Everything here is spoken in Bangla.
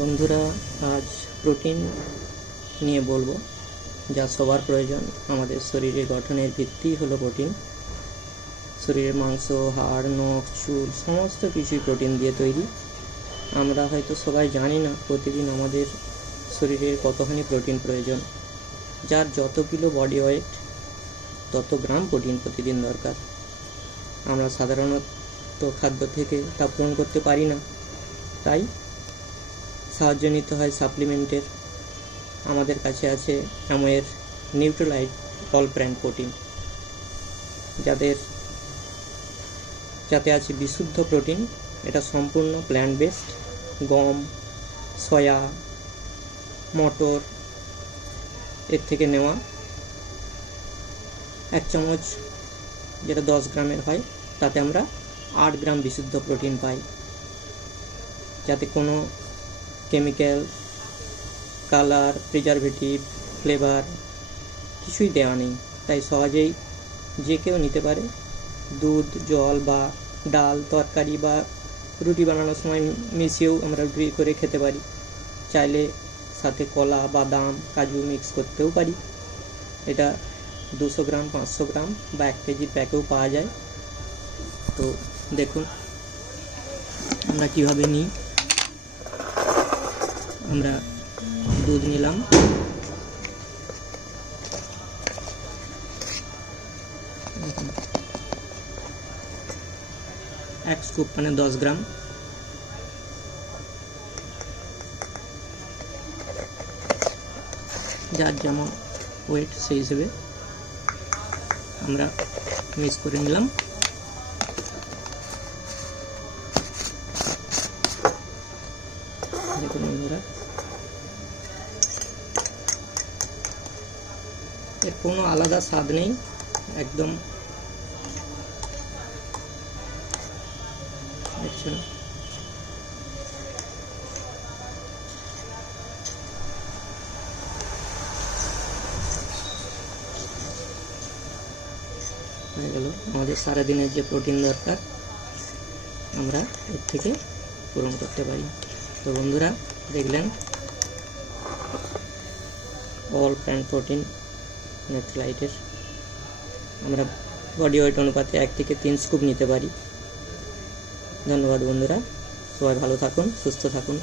বন্ধুরা, আজ প্রোটিন নিয়ে বলবো, যা সবার প্রয়োজন। আমাদের শরীরের গঠনের ভিত্তি হলো প্রোটিন। শরীরের মাংস, হাড়, নখ, চুল সমস্ত কিছুই প্রোটিন দিয়ে তৈরি। আমরা হয়তো সবাই জানি না প্রতিদিন আমাদের শরীরের কতখানি প্রোটিন প্রয়োজন। যার যত কিলো বডি ওয়েট তত গ্রাম প্রোটিন প্রতিদিন দরকার। আমরা সাধারণত খাদ্য থেকে তা পূরণ করতে পারি না, তাই সাহায্য নিতে হয় সাপ্লিমেন্টের। আমাদের কাছে আছে অ্যামোয়ের নিউট্রালাইট অল প্ল্যান্ট প্রোটিন, যাতে আছে বিশুদ্ধ প্রোটিন। এটা সম্পূর্ণ প্ল্যান্ট বেসড। গম, সয়া, মটর এর থেকে নেওয়া। 1 চামচ যেটা 10 গ্রামের হয়, তাতে আমরা 8 গ্রাম বিশুদ্ধ প্রোটিন পাই, যাতে কোনো কেমিক্যাল, কালার, প্রিজারভেটিভ, ফ্লেভার কিছুই দেওয়া নেই। তাই সহজেই যে কেউ নিতে পারে। দুধ, জল বা ডাল, তরকারি বা রুটি বানানোর সময় মিশিয়েও আমরা রুটি করে খেতে পারি। চাইলে সাথে কলা, বাদাম, কাজু মিক্স করতেও পারি। এটা 200 গ্রাম, 500 গ্রাম বা 1 কেজির প্যাকেও পাওয়া যায়। তো দেখুন আমরা কীভাবে নিই। আমরা দুধ নিলাম, এক স্কুপ মানে 10 গ্রাম। যার যেমন ওয়েট সেই হিসেবে আমরা মিক্স করে নিলাম। দেখুন বন্ধুরা, এর কোনো আলাদা স্বাদ নেই, একদম দেখছেন। হয়ে গেল আমাদের সারাদিনের যে প্রোটিন দরকার, আমরা এর থেকে পূরণ করতে পারি। তো বন্ধুরা, দেখলেন অল প্ল্যান্ট প্রোটিন নেট্রালাইটের। আমরা বডি ওয়েট অনুপাতে 1 থেকে 3 স্কুপ নিতে পারি। ধন্যবাদ বন্ধুরা, সবাই ভালো থাকুন, সুস্থ থাকুন।